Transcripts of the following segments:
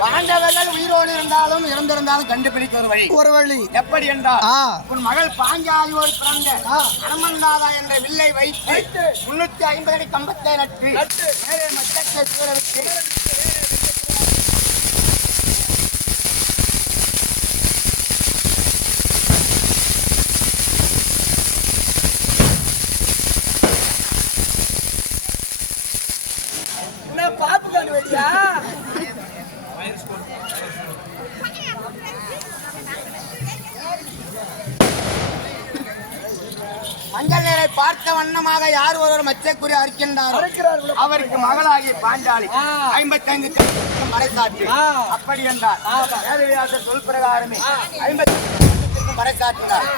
பாண்டவர்கள் உயிரோடு இருந்தாலும் இறந்திருந்தாலும் கண்டுபிடிக்க ஒரு வழி. ஒரு வழி. எப்படி என்றால் உன் மகள் பாஞ்சாலி ஒரு பிறந்த அனுமந்தாதா என்ற வில்லை வைத்து முன்னூத்தி ஐம்பது அடி கம்பத்தை நட்டு மேலே மட்டத்தை சூழ வைத்து என்ன பாப்பு கண்டு வெடியா மஞ்சள் நீரை பார்த்த வண்ணமாக யார் ஒருவர் மச்சக்குறி அறுக்கின்றாரோ அவருக்கு மகளாகிய பாஞ்சாலி. ஐம்பத்தைந்து மறைசாற்றி ஆ. அப்படி என்றார் ஆமா. வேதவியாசர் சொல் பிரகாரமே ஐம்பத்தி மறைசாற்றினார்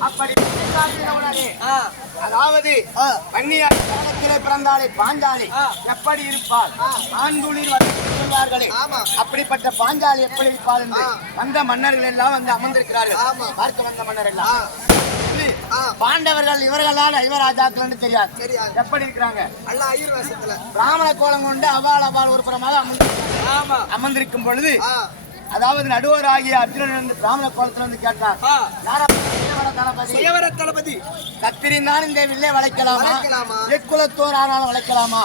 அப்படி அதாவது ஆ. கன்னியார் காலத்திலே பிறந்தாலே பாஞ்சாலி. எப்படி இருப்பாள்? ஆண்குளிர் சொல்வார்களே. அப்படிப்பட்ட பாஞ்சாலி எப்படி இருப்பாள் என்று. வந்த மன்னர்கள் எல்லாம் வந்து அமர்ந்திருக்கிறார்கள். ஆமா. பார்க்க வந்த மன்னர். எல்லாம். பாண்டவர்கள் இவர்களால் ஐவராஜாக்கள் தெரியாது. தெரியாது. எப்படி இருக்கிறாங்க? பிராமண கோலம் கொண்டு அபால் அபால் ஒரு புறமாக அமர்ந்திருக்கும் பொழுது அதாவது நடுவர் ஆகிய அர்ஜுனன் பிராமண கோலத்துல வந்து கேட்டார். சுயவர தளபதி. கத்திரிந்தான் இந்த வில்லை வளைக்கலாமா? எக்குலத்தோர் ஆனாலும் வளைக்கலாமா?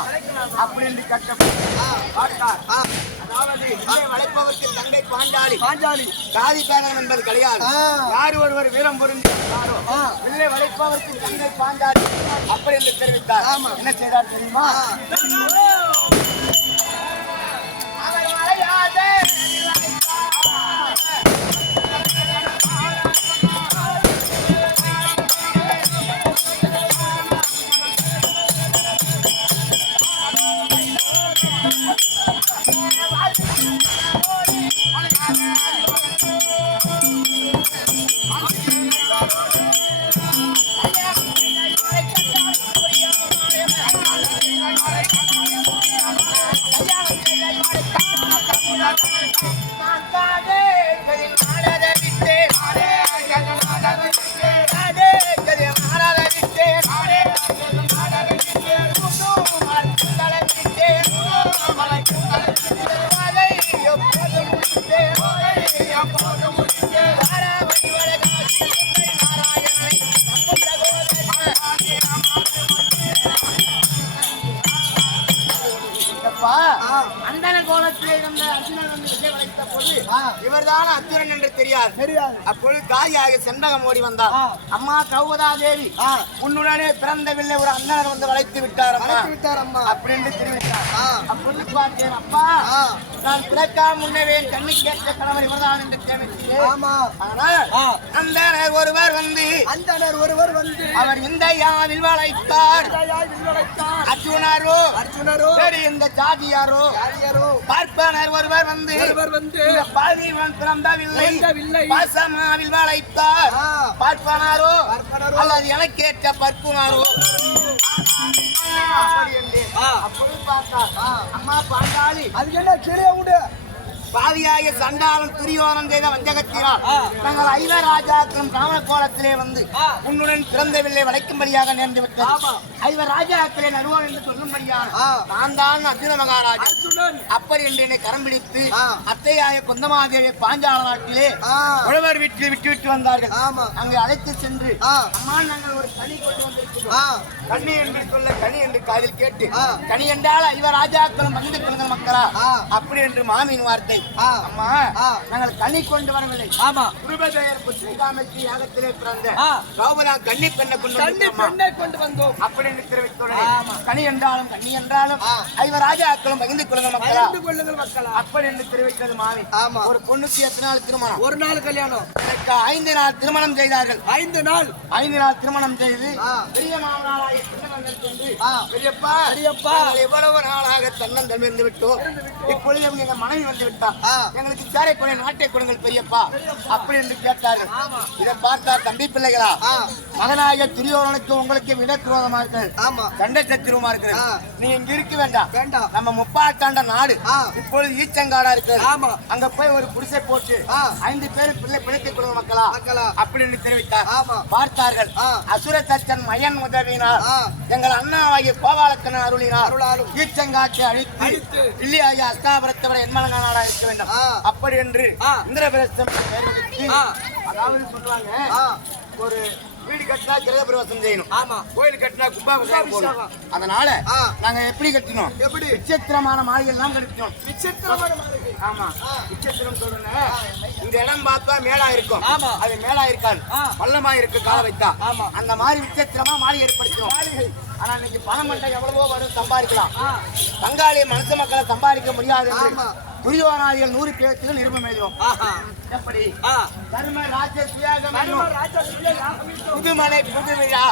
அப்படின்னு கேட்ட ஆ பார்த்தார் ஆ. அதாவது வளைப்பவருக்கு தங்கை பாண்டாளி பாஞ்சாலி. காதி பேரன் என்பது கிடையாது. யார் ஒருவர் வீரம் புரிந்து இருக்கிறாரோ, ஆ. வில்லை வளைப்பவருக்கு தங்கை பாண்டாளி அப்படி என்று தெரிவித்தார். என்ன செய்தார் தெரியுமா? அப்பா, அந்தன கோலத்திலே இருந்த அர்ஜுனன் வந்து விஜய் வளைத்த போது. இவர்தான் அர்ஜுனன் என்று தெரியாது. தெரியாது. அப்பொழுது தாயாக செண்பகம் ஓடி வந்தார். அம்மா கௌதா தேவி. உன்னுடனே பிறந்தவில்லை ஒரு அண்ணனர் வந்து வளைத்து விட்டார் வளைத்து விட்டார் அம்மா. அப்படின்னு தெரிவித்தார். அப்பொழுது பார்த்தேன் அப்பா நான் பிறக்கா முன்னவே கண்ணு கேட்ட கணவர் இவர்தான் என்று ஆமா. ஆனால் அந்த ஒருவர் வந்து ஒருவர் வந்து அவர் இந்த யாவில் வளைத்தார். அர்ஜுனரோ அர்ஜுனரோ. சரி இந்த ஜாதியாரோ பார்ப்பனர் ஒருவர் வந்து ஒருவர் வந்து இந்த பாதிவன் பிறந்தவில்லை. பாசமாவில் வளைத்தார். பார்ப்பனரோ. அல்லது எனக்கேற்ற பற்புனாரோ அப்படி பார்த்தார். அம்மா பாண்டாளி அதுக்கு என்ன கீழே உண்டு பாதியாகிய சண்டாளன் துரியோனம் செய்த வஞ்சகத்தினால். நாங்கள் ஐவராஜாக்களும் ராம கோலத்திலே வந்து. உன்னுடன் பிறந்தவில்லை வளைக்கும்படியாக நேர்ந்து விட்டது. ஐவர் ராஜாக்களே நடுவோம் என்று சொல்லும்படியான ஆ. நான் தான் அர்ஜுன மகாராஜா அப்படி என்று என்னை கரம் பிடித்து. அத்தையாய குந்தமாதேவி பாஞ்சால நாட்டிலே உழவர் வீட்டில் விட்டு விட்டு வந்தார்கள் அங்கு அழைத்து சென்று. அம்மா நாங்கள் ஒரு கனி கொண்டு வந்திருக்கிறோம் கனி என்று சொல்ல கனி என்று காதில் கேட்டு. கனி என்றால் ஐவர் ராஜாக்களும் கொள்ளுங்கள் மக்களா. அப்படி என்று மாமியின் வார்த்தை. அம்மா ஆ. நாங்கள் கனி கொண்டு வரவில்லை ஆமா குருபதேயர் புத்திரிகாமைக்கு யாகத்திலே பிறந்த ஆ. கௌபதா கன்னி பெண்ணை கொண்டு பெண்ணை வந்தோம் அப்படி என்று தெரிவித்துள்ளேன். கனி என்றாலும் கனி என்றாலும் ஆ. ஐவர் ராஜாக்களும் பகிர்ந்து கொள்ளுங்கள் மக்களா அறிந்து கொள்ளுங்கள் மக்களா அப்படி என்று தெரிவித்தது மாமி ஆமா. ஒரு பொண்ணுக்கு எத்தனை நாள் திருமணம் ஒரு நாள் கல்யாணம் ஐந்து நாள் திருமணம் செய்தார்கள் ஐந்து நாள் ஐந்து நாள் திருமணம் செய்து. பெரிய ஆ. பெரியப்பா பெரியப்பா. எவ்வளவு நாளாக தன்னந்தம் இருந்து விட்டோம் இப்பொழுது எங்க மனைவி வந்து விட்டார் எங்களுக்கு சேரைக்குறை நாட்டை கொடுங்கள் பெரியப்பா அப்படி என்று கேட்டார்கள் இதை பார்த்தா தம்பி பிள்ளைகளா. மகனாகிய துரியோதனுக்கு உங்களுக்கு விடக்குரோதமா இருக்கிறது சண்டை சத்திரமா இருக்கிறது. நீ இங்க இருக்க வேண்டாம் வேண்டாம். நம்ம முப்பாட்டாண்ட நாடு. இப்பொழுது ஈச்சங்காடா இருக்கிறது. அங்க போய் ஒரு குடிசை போட்டு. ஐந்து பேர் பிள்ளை பிழைத்துக் கொடுங்க மக்களா மக்களா. அப்படின்னு தெரிவித்தார். பார்த்தார்கள். அசுர தச்சன் மயன் உதவினார். எங்கள் அண்ணாவாகிய கோபாலக்கன் அருளினார். ஈச்சங்காட்சி அழித்து. இல்லையாகிய அஸ்தாபுரத்தவரை என்மலங்க நாடா இருக்க வேண்டும். அப்படி என்று. இந்திரபிரஸ்தம். அதாவது சொல்றாங்க. ஒரு வீடு கட்டினா கிரகபிரவேசம் செய்யணும் ஆமா கோயில் கட்டினா கும்பாபிஷேகம் கும்பாபிஷேகம். அதனால. நாங்க எப்படி கட்டினோம் எப்படி விசித்திரமான மாளிகை எல்லாம் கட்டினோம் விசித்திரமான மாதிரி. ஆமா விசித்திரம் சொல்றேன் இந்த இடம் பார்த்தா மேலா இருக்கும் ஆமா. அது மேலா இருக்காது. பள்ளமா இருக்கு கால வைத்தா ஆமா. அந்த மாதிரி விசித்திரமா மாளிகை ஏற்படுத்தினோம் மாளிகை ஆனா இன்னைக்கு பணம் மட்டும் எவ்வளவோ வரும் சம்பாதிக்கலாம். பங்காளி மனுஷ மக்களை சம்பாதிக்க முடியாது துரியோதனாதிகள் நூறு பேருக்கு நிருபம் எழுதினோம். எப்படி. தர்ம ராஜா. புதுமலை புதுவிழா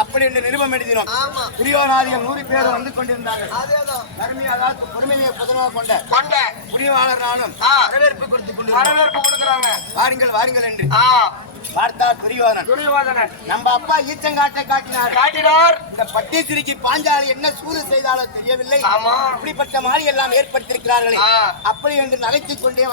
அப்படி என்று நிருபம் எழுதினோம் ஆமா. துரியோதனாதிகள் நூறு பேர் வந்து கொண்டிருந்தார்கள் அதேதான். தர்மி அதாவது பொறுமையை புதனாக கொண்ட கொண்ட. புரிவாளர் நானும். வரவேற்பு கொடுத்து கொண்டு வரவேற்பு கொடுக்கறாங்க. வாருங்கள் வாருங்கள் என்று. பார்த்தார் துரியோதனன் துரியோதனன் நம்ம அப்பா ஈச்சங்காட்டை காட்டினார் காட்டினார். இந்த பட்டீஸ்வரிக்கு பாஞ்சாலி என்ன சூது செய்தாலோ தெரியவில்லை. இப்படிப்பட்ட மாறி எல்லாம் ஏற்படுத்தியிருக்கிறார்களே. அப்படி என்று நகைத்துக் கொண்டே